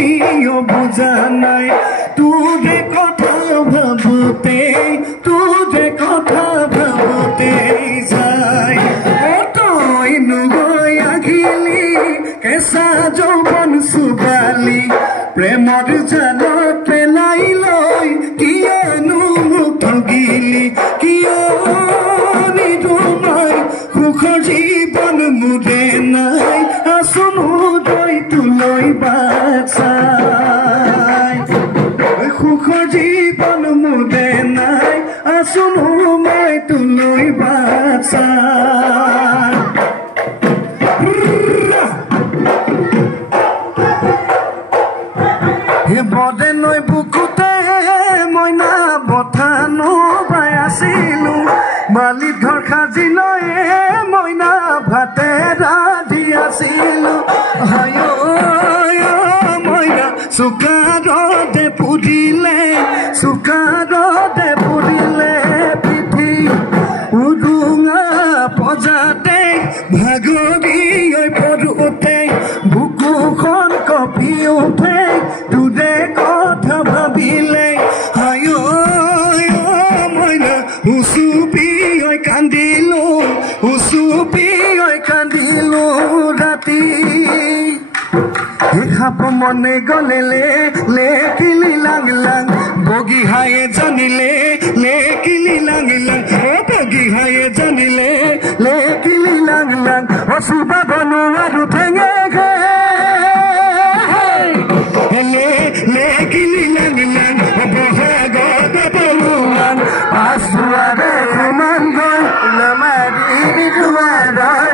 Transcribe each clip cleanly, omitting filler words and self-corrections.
কিয় বুজা নাই তোৰে কথা ভাবোতে তোৰে কথা ভাবোতে যায় তই নগৈ আহিলি কেঁচা যৌৱন চুবালি প্ৰেমৰ জালত পেলাই লৈ কিয়নো মোক ঠগিলি কিয় নিদুমাই সুখৰ জীৱন মোৰে নাই আচোন উদয় তোলৈ বাচাই সুখৰ জীৱন মোৰে নাই আচোন মই তোলৈ বাচাই বদে নৈ বুকুতে মইনা বঠানো পাই আছিলো বালিত ঘৰ সাজি লৈ মইনা ভাতে ৰান্ধি আছিলো মইনা চুকাৰতে পুৰিলে পিঠি উদুঙা পজাতে ভাগৰি পৰোতে বুকুখন কঁপি উঠে তোৰে কথা ভাবিলে মইনা উচুপি কান্দিলো ৰাতি খাপ মনে গলে লেকিলি লাং লাং বগী হায়ে জানিলে লেকিলি লাং লাং বগী হায়ে জানিলে লেকিলি লাং লাং অচুবা বনো আৰু ঠেঙে লেকিলি লাং লাং বহাগত বলুৱান পাঁচ দুৱাৰে সমান গৈ নামাৰি বিদুৱাৰৰ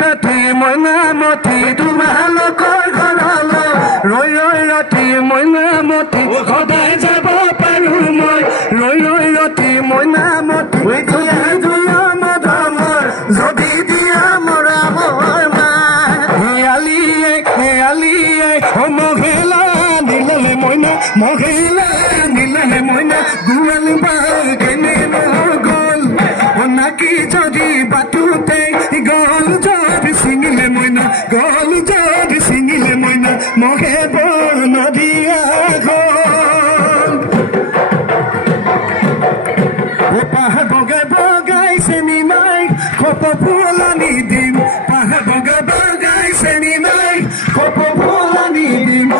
ৰাতি মইনামতি তোমালোকৰ ঘৰলৈ ৰৈ ৰাতি মইনামতি সদায় যাব পাৰো মই ৰৈ ৰাতি মইনামতি যদি দিয়া মৰা মোৰ মহিলা নিলে মইনা গুৱালি বা কেনে গল নাকি যদি বাটুতে গল যদি ছিঙিলে মইনা মহে বৰ নদীয়া গল পাহাৰ বগাই চেনি নাই খপ ফুলনি দিম পাহাৰ বগাই চেনি নাই খপ ফুলনি দিম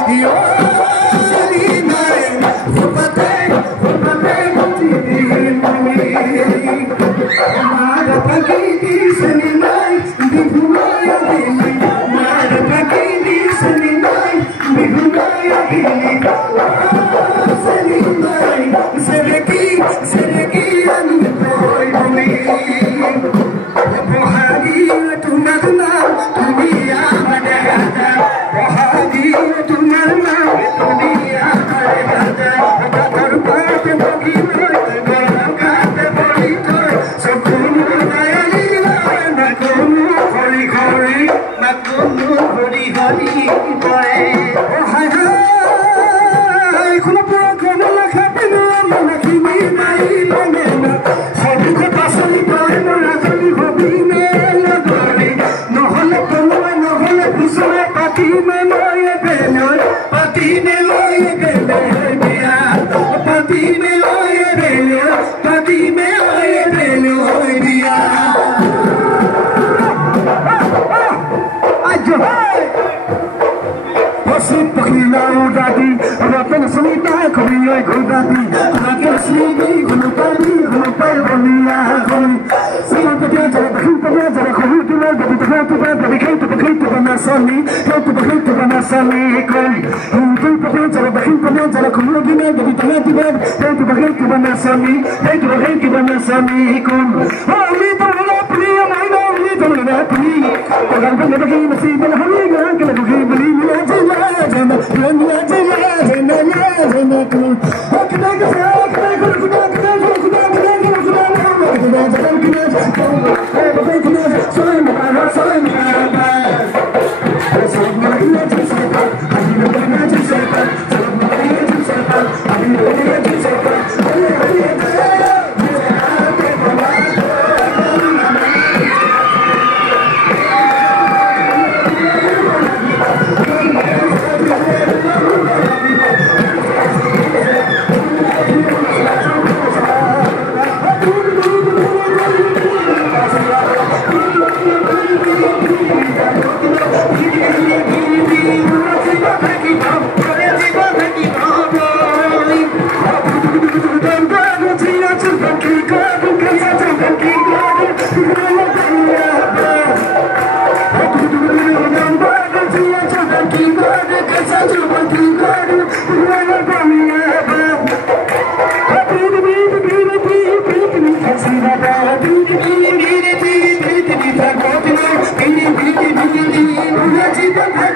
জীবন